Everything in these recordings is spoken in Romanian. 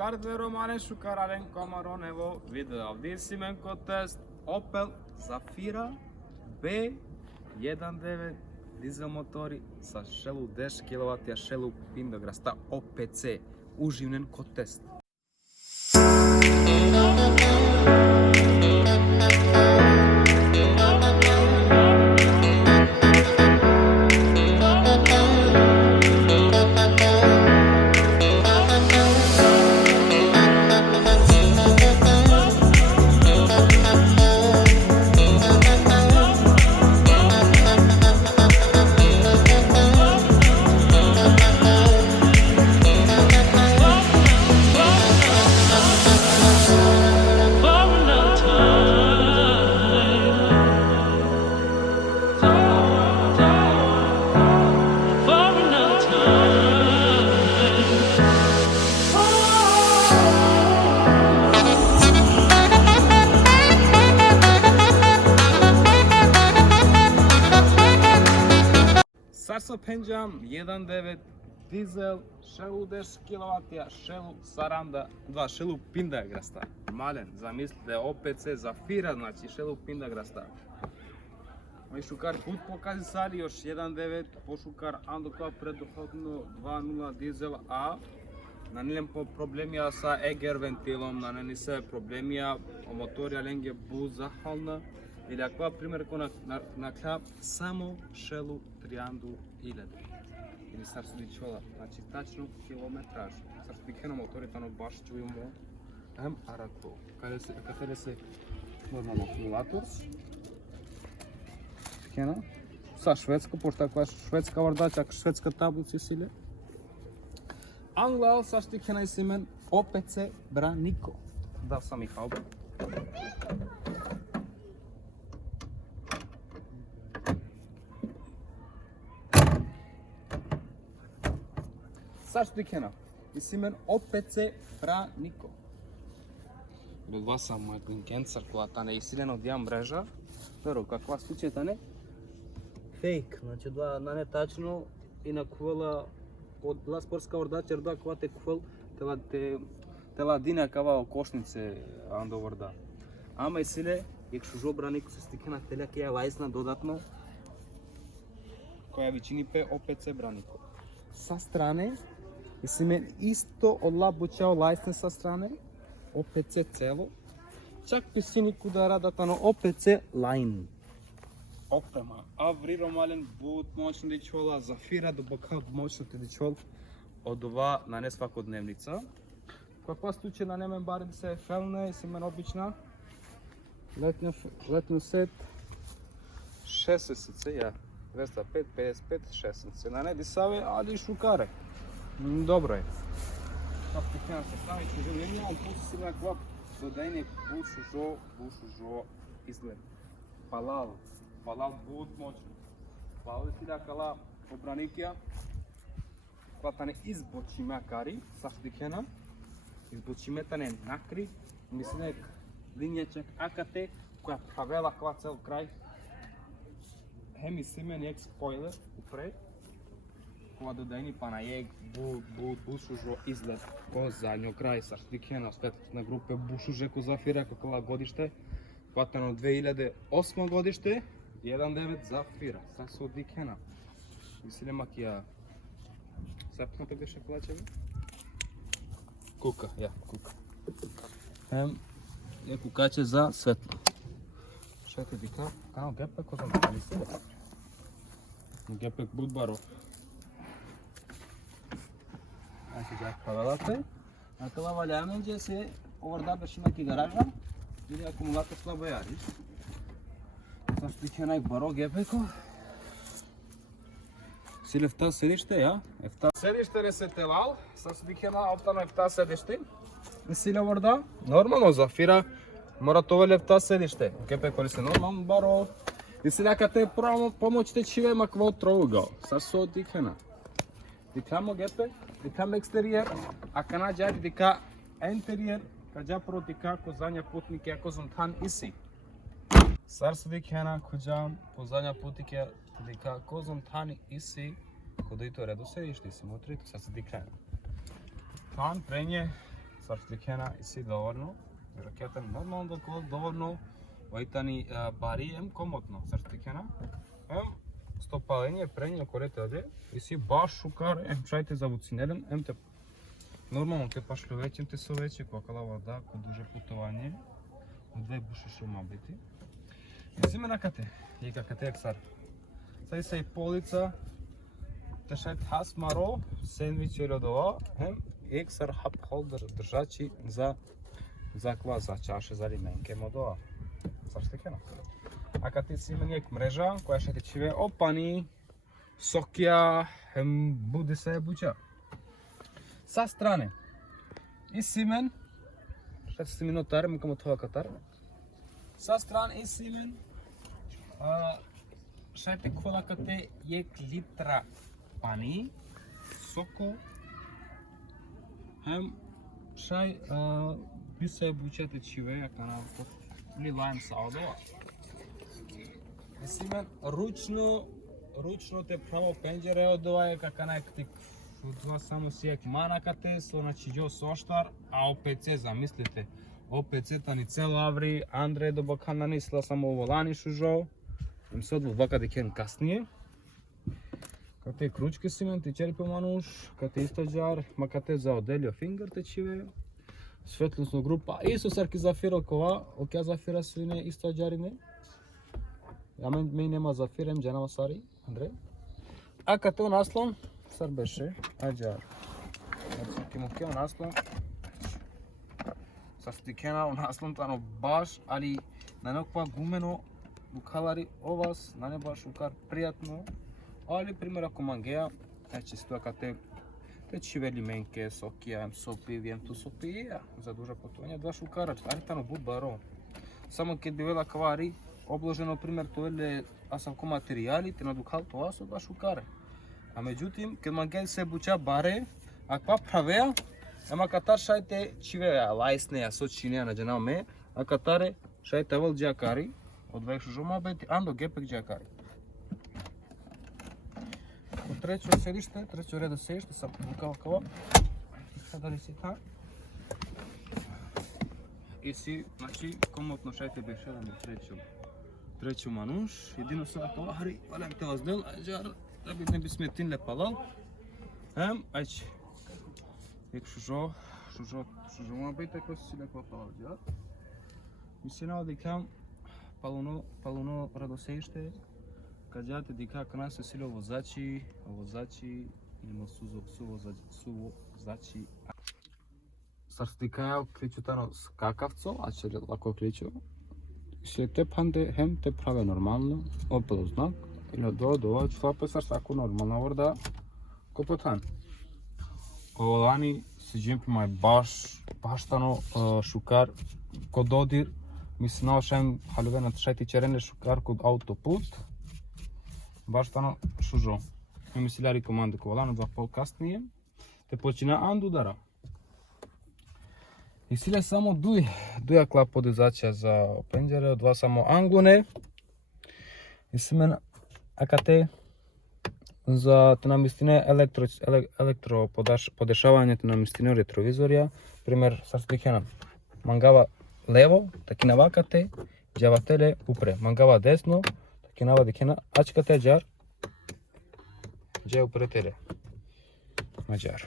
Шукар 2 Романе, Шукар Ален Камарон, evo video. Ovdje si menko test Opel Zafira B19 dizel motori sa 10 kW šelu Pindagrasta OPC. Uživnen kod test. Sarso Penjam 1.9 dizel, šelu 10 kW, šelu Saranda 2, šelu Pindagrasta. Malen, zamislite OPC Zafira, znači šelu Pindagrasta. Ovaj šukar put pokazi sari još 1.9, pošukar Andokva predohodno 2.0 dizel A. Nanilem po problemija sa EGR ventilom, naneni se problemija o motorja lenge buzahalna. Или ако, примерно, на клап само шелу 3000. Или сар се дичола, значи тачно километраж. Сар се дикена моторите на баш чуємо. Арако. Каде се нормално акумулатор. Дикена. Са шведска, пошто ако шведска върдача, ако шведска таблица силе. Англал са ще дикена и симен ОПЦ Бранико. Да, сами халба. Също дикена. И симен ОПЦ Бранико. До два само един генцър, колата не е изсилена от дям мрежа. Pero, каква случаята не? Фейк, значи това не е тачно и на кувала от два спорска върдача, да, когато е кувал, Тела дина кава кошнице андо върда. Ама и силе, якщо жо Бранико се стикена теля кия лайсна додатно, koja većini pe OPC Bранико. Sa strane, mislim isto odlabućao lajsten sa strane, OPC celo, čak pisini kuda radata na OPC line. Oprema, Avri Ромален будут мощно дичола, Зафира до бока мощно те дичол от това на не свакодневница. Каква случай на немен барен се фелна и симен обична летно сет 60 я. 205, 55, 60. На не дисаве, али шукаре. Добро е. Как пихена се стави, че не нямам пулси си на клап. Додайне бушужо изглед. Палал будут мощно. Палал си да кала обраникия. Когато не избочиме кари, саш дикена. Избочимета не накри. Мисля, линиячек АКТ, коя правела кла цел край. Hemi simen jak spoiler upred, kova dodajni pa na jeg bušužo izgled ko zadnjo kraj sa štikena spet na grupe bušuže ko Zafira kakova godište, patano 2008 godište, 1.9 Zafira, sa su dikena. Mislim makija, sepnata беше плачева? Kuka, ja, kuka. Je kukače za svetlo. Шете дика, кано гепек ko sam ali se. Гепек Будбаро. Значи джак правилата. На това валяме, че се овърда беше маки гаража или акумулатор слабо яриш. Също тихе най-баро гепеко. Сили в тази седище, я? Седище не се телал, също тихе на оптано в тази седище. Не сили овърда. Нормално, Зафира. Мора това ли в тази седище? Гепек коли се нормално баро. И сега те помощите чиве макво троугъл. Също дикена. Дикамо гепе, дикам екстериер, а кана джади дика ентериер, каджа про дика козаня путник я козунтан иси. Сарс дикена куджам позаня путник я дика козунтан иси, куда и то редо седище си мотрито, са се дикена. Тан пренje сартикена и си доволно. Ракета нормално доколко доволно. Вајтани бари ем комотно сартикена. Ем стопаление пренje корете оде и си баш шукар ем чајте за вуцинелен ем те нормално те пашловеќем те совеќе кокала вода ко дуже путување. Две буше шума бити. И си ме накате. И какате ексар. Сај се и полица. Те шајт хас маро сендвичи лодова ем ексар хап холдер држачи за ква за чаше за лименке модова. Сартикена. А кате си има нијак мрежа која ще те чиве опани сокија буде се буча. Са стране. И симен ще се минутаре му камо това катар. Са стране и симен ще те кола кате 1 литра пани соко шај би се бучате чиве јака на лилаем саодова. И симен ручно те право пенџере од ова е кака најактик. Од това само си јак манакате со начиџо соштар, а ОПЦ замислите. ОПЦ тани цел аври, Андре до бакана нисла само волани шужо. Им се одвол вака декен касније. Кате кручки симен, ти черпи мануш, кате исто џар, макате за оделио фингер те чиве. Светлосно група, исто сарки зафира кова, окја зафира свине исто џарине. Ја мен нема зафирем, џанама сари, Андре. А кате наслон, сар беше, аџар. Значи, ке му ке наслон, са стикена наслон тано баш, али на некоја гумено букалари овас, на не баш укар пријатно. Али, пример, ако мангеа, чисто кате те чиве лименке, сокија, сопи, виенту сопи, за дужа патување, два шукара, али тано буд баро. Само ке би вела квари, обложено, пример, тоеле асавко материјали, те надукал тоа со два шукаре. А меѓутим, ке мангел се буча баре, а ква правеа, ама катар шајте чивеа, лајснеа, со чинеа на џенал ме, а катаре шајте вел џакари, од веќе жома бети, андо гепек џакари. Трето седиште, трето редо седиште, са букалкава. Дали си та? И си, значи, комотно шајте беше да ми тречо мануш. Едино сега това, хари, валем те воздел, ајджар, да би не би сметин лепалал. Ајче. Ек шужо ма бейте кој си леко палал, џар. Мислина дека палуно радо седиште. Кажате дека кана се силе возачи или сувозачи. Сартикаја кличутано скакавцо, а че лако кличу. Се те панде хем те праве нормално, опело знак, или до това песар сако нормална ворда, копотан. Колани си джимпи мај баштано шукар, код додир, мисли наошем халувенат шајти черене шукар код аутопут. Баштано шужо. Ми мислиари команди ковалано два пол касније. Те почина андудара. И силе само дуја клап подизача за пенџере, два само англоне. И симен акате за те намистине електро подешавање те намистине ретровизорија. Пример, сартикена. Мангава лево, таки навакате, џавателе упре. Мангава десно, Кинава декена, ачкате џар, џе упретере. Маџар.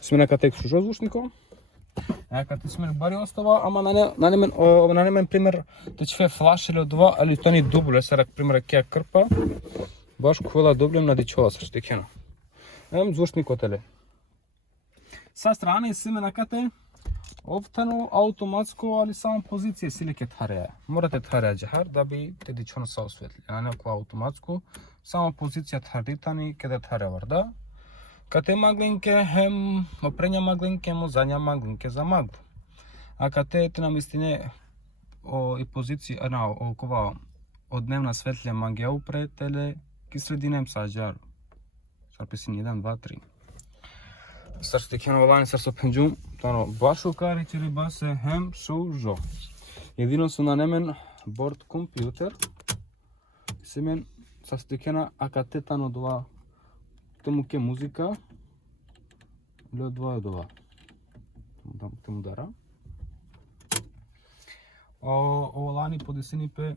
Сме кате шужо звучнико. Кате сме бари остава, ама на немен пример те чифе флаш или одва, али тони дубле, сарак пример кеа крпа. Баш квела дублем на дичола саш декена. Звучнико теле. Са страна и сме кате Овтано автоматско, али само позиција силе ке тареа. Морате тареа џахар да би те дичоно се осветли. А не около автоматско, само позиција тардитани ке да тареа варда. Кате маглинке хем опрења маглинке му зања маглинке за маглу. А кате те намистине и позиција окова одневна светлја магија упре теле ки срединем са џар. Сарпесин 1, 2, 3. Сартикена волани сар со пенџум, тано баш укари че риба се хем шужо. Едино со на немен борд компјутер. Семен сартикена акате тано два тему ке музика. Ле два. тим удара. Олани по десини пе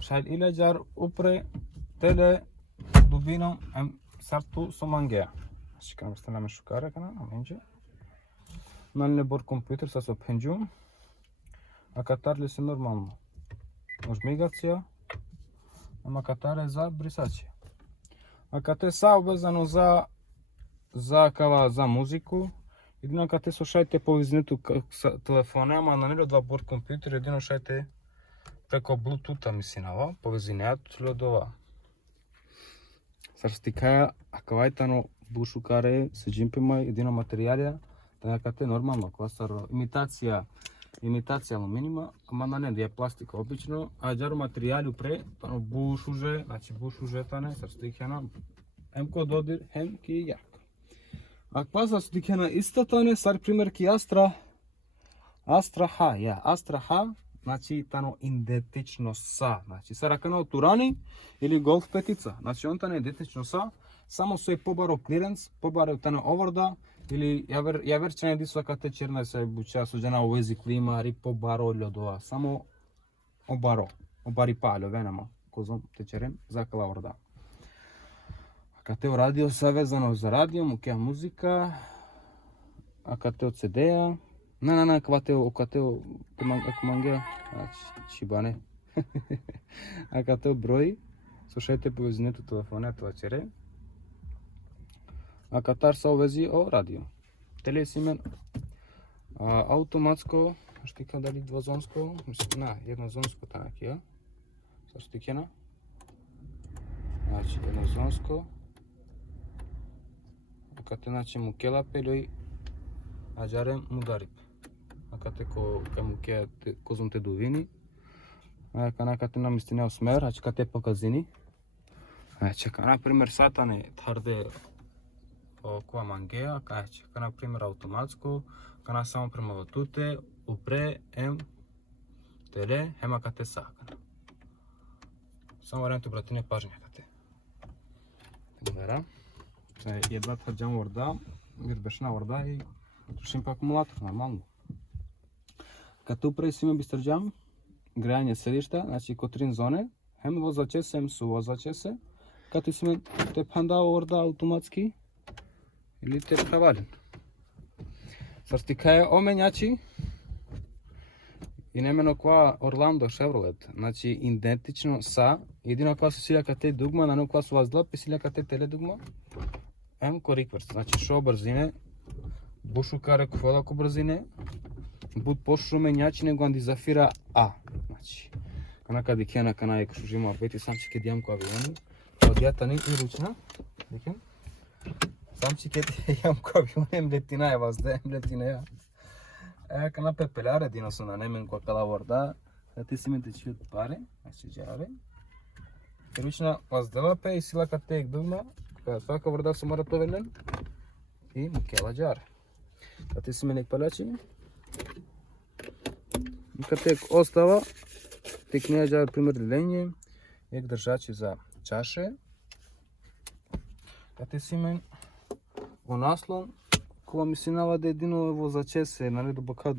шайл иледжар упре теле дубино сарту сомангеа. Ще канам станаме шукаре кана, аменджа. Нали бор компютър с опенджум. А катар ли си нормално? Ожмигация. Ама катар е за брисачи. А кате са обезано за музику. Едино кате слушајте по визнето телефона, ама на нело два борд компютер, едино шајте преко Bluetooth-а мисинава, по визинеат ло дова. Сарстикаја, акавајтано бушукаре, сеџимпима, едино материјалија, така кате нормално, класар имитација алуминима, ама на не, е пластика обично, а джару материјали пре, тано бушуже, значи бушуже тане, сарстикајна, хемко додир, хем ки јак. Ако сарстикајна истатане, сар пример ки Астра Ха, значи тано идентично са, значи саракано Турани или Голф петица, значи он тане идентично са, само со е побаро клиренс, побаро тане оврда, или ја верче не дисла кате черна се буча суđena u vezi klima, ri pobaro ljodova, samo obari paljo, venamo, kozom tečerem, zakala orda. Кате радио са vezano za radio, mukea muzika, a kate od CD-a, катео комангеа, шибане. А катео број, слушајте по везинето телефона, тоа чере. А катар са овези о радио. Телесимен автоматско, штика дали двозонско, еднозонско танакија. Са штикена. Значи еднозонско. А кате значи мукела пелој аџарем мударип. А кате кај мукеа козумте дувини. А кате намистинео смер, значи кате показини. Значи, например, сатане тарде која мангеа, кај например автоматско, кана само према ватуте, упре, теле, хема кате сакана. Само времето братине пажња кате. Добра. Една таджам орда, вирбешна орда и трошим по акумулатор, нормално. Като упре си ме бистрджам, грејање седишта, значи котрин зоне, хем возаче се, хем су возаче се, като си ме те панда орда автоматски, или те правален. Сарстикаја оменјачи и немено која Орландо Шевролет, значи идентично са, едино која со силјака те дугма, на но која со ваздлап и силјака те теле дугма, ко рикверс, значи шо брзине, бушукаре кофодако брзине, буд пошо менјачи него андизафира А, значи, канака дикена канај кашо жима пети самчи ке дијам која авиони, одјата ни и ручна, дикен. Самчи ке јам која авиони, емлетина е вазде, емлетина е. Кана пепеляре, дино со на немен која кала ворда, те си ме течи од паре, значи джаре. Ручна ваздела пе и сила катек дума, која свака ворда со мора повенен, и мукела джаре. Кате си ме нек палачи, и катек остава, тек неја джаре пример лење, ек држачи за чаше, кате си мен во наслон, кога ми се наваде едино возаче се, нали, до бака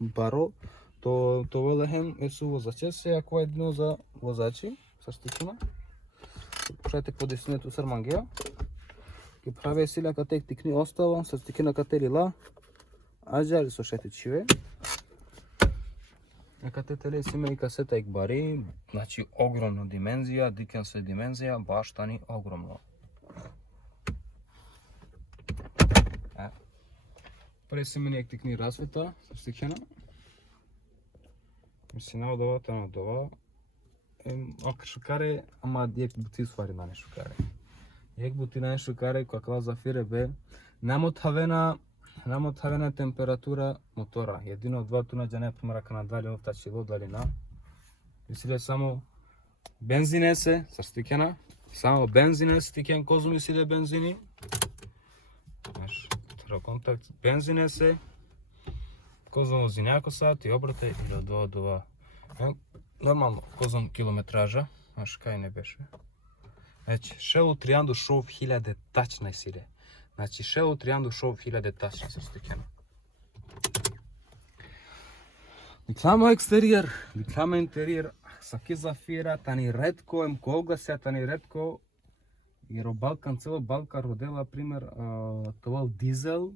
баро, то велехем е су возаче се, а кога едино за возачи, са штичина. Пушајте по десинето сармангеа, ке праве силја катек тикни остава, са стикина катерила, аџари со шете чиве. А кате теле си ме и касета ек бари, значи огромна димензија, дикен се димензија, баштани огромно. Преси ме ек тикни расвета, со стикена. Мисли на одова, та на одова. Ако шукаре, ама ек бути свари на не шукаре. Ек бути на не шукаре, која кала зафире бе, намотавена температура мотора. Едино од два туна джане помарака на дали овта чило далина. Мислиле само бензине се, со стикена. Само бензине стикен козу мислиле бензини. Контакт бензине се, козом возињако сат и обрате или од ова. Нормално, козом километража, аш кај не беше. Значи, Shell Triando Show 1000 тачна силе. Значи, Shell Triando Show 1000 тачна се стикена. Diklamo exterior, diklamo interior, saki zafira, tani redko, koga se tani redko, jer u Balkan, celo Balkan rodila, primjer, toval dizel,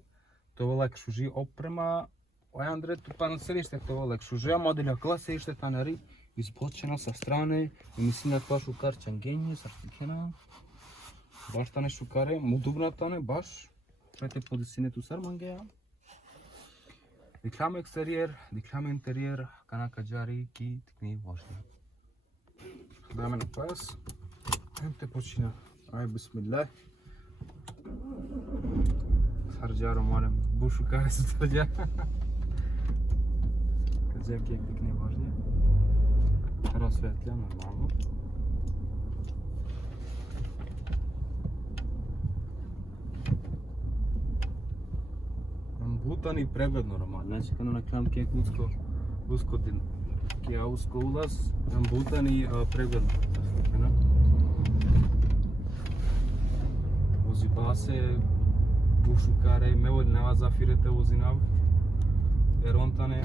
toval ekšuži oprema, Andrej tu pa na središte toval ekšuži, modelja klase ište tanari, izpočena sa strane, i mislim da това шукар чангени, сартикена, baš tane šukare, удобна tane, baš, čajte podesинето сармангея. Diklamo exterior, diklamo interior, kanaka jari ki tikni važni. Dajme na pas, te počina, aj bismillah. Sarđaro moram, bu šukare su sarđa. Kazerki tikni važni. Rasvetlja normalno. Butan i pregledno roman, znači kada naklam kje usko din, kje usko ulaz, butan i pregledno. Vozi base, bušukare, mevo nema zafirete vozinav, jer on tane,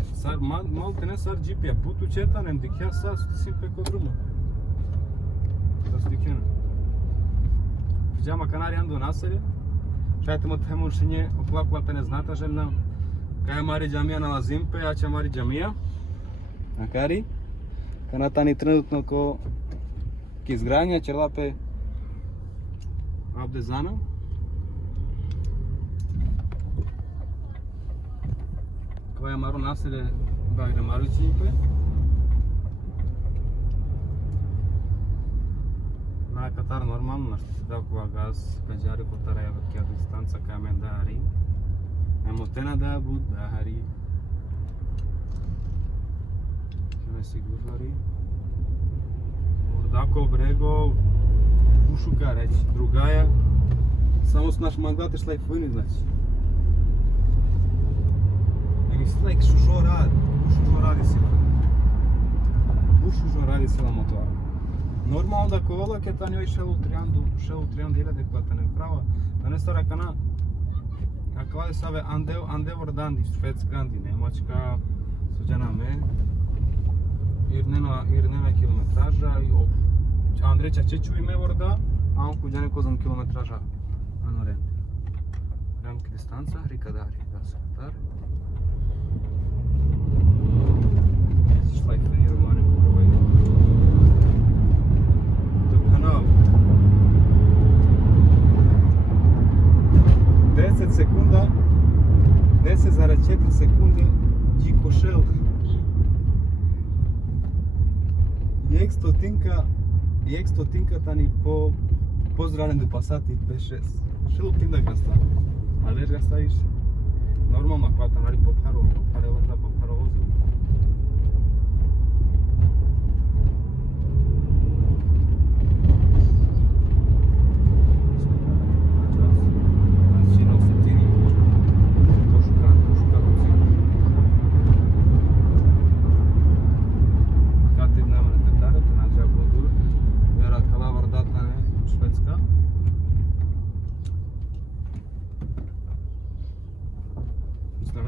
mal te ne sar GP-a, putu četanem, dik ja sad stisim peko drumo. Da su dikjena. Pijama kanari ando naselje, Шајте му тему шинје, оплакувате не зната желна. Кај мари џамија налазим пе, ја ќе мари џамија. Акари, каната ни тренутно ко ки изграња, черлапе абдезана. Кај мару населе, багре мару čimpе. Na Katar normalno, na što se dao kova gaz, kađari kotara je kja distanca kamen da hari. Emo tena da bud da hari. Kjeve sigurno hari. Ordako brego, ušuka reći, drugaja. Samo su naš manglate šlaj fujni znači. I misli like šužo radi, bušužo radi sila motora. Normalno da kola ke ta njoj šel u trijandu ilade koja ta ne prava, da ne stara kana akvade save Andevor dandi, Švedskandi, Nemačka, suđana me, ir nema kilometraža, Andreća čeću ime vorda, a on kuđane kozam kilometraža, ano ren. Ramki distanca, rikadari, da se katar. Šlaj fenir mani provajde. 10 sekunda, 10,4 sekunde Điko šel. I ek stotinka tani pozdravljen do pasati P6. Šelu pinda ga stavi, ali ga staviš normalno kvata nari popharo vozi.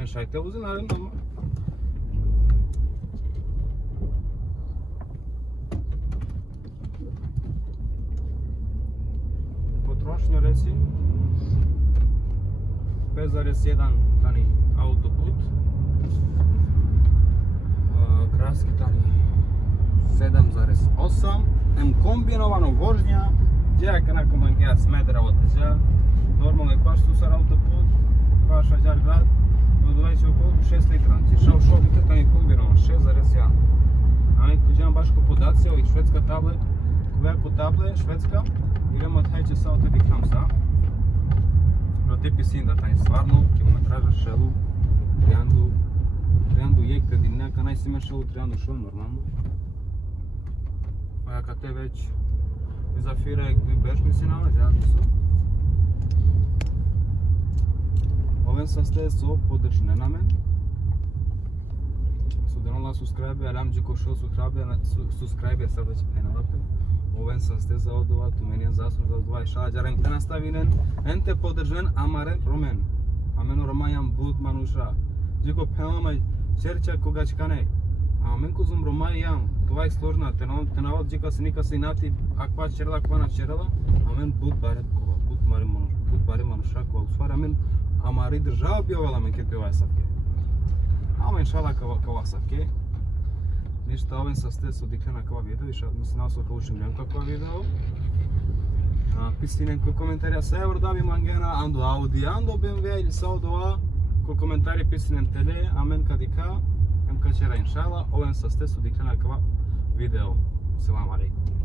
Šajte uzi naravno. Potrošnja reci 5,1 tani autoput, gradski tani 7,8, kombinovano vožnja, djeka nakon mangija Smedera odleđa, normalno je paš susar autoput, paš Ađar grad, dodajte okolo 6 litra, znači šao šovite tani kombinovano 6,1. Ами kuđam baš ko podaci ovih švedska table, veliko table švedska, idemo tajče sa ote diklam sa. No te pisin da tani stvarno, kilometraža šelu, trijandu je kad i neka najsime šelu trijandu šel normalno. A kad te već izafira gdje bešmi se nalazi, jako su. Ovem sastaje so podržine na men. Sudenala subscribe, aram de košel subscribe sad već penalape. Ovem sastaje za odova, tu meni je zasud za odova i šađarem te nastavinen. Ente podržen, amaren promen. Ameno romajam bud manuša. Džeko penalama čerča kogačkane. Amen cu zum romai iam, tu ai sложна, te навод джика се ника се нати, аква черела, аква на черела, амен бут баре кова, бут баре мануша кова, усвар амен амари държава бивала мен кет бива савке. Амен шала кава савке. Ništa, ovim sa ste su dikle na kava video i mislim nas oko učim nemka kava video. Pisti neko komentarja sa euro da bi mangena, ando Audi, ando BMW ili sa Audoa, ko komentari pisti nem tele, amen kadika, em kačera inšala, ovim sa ste su dikle na kava video. Selam alaikum.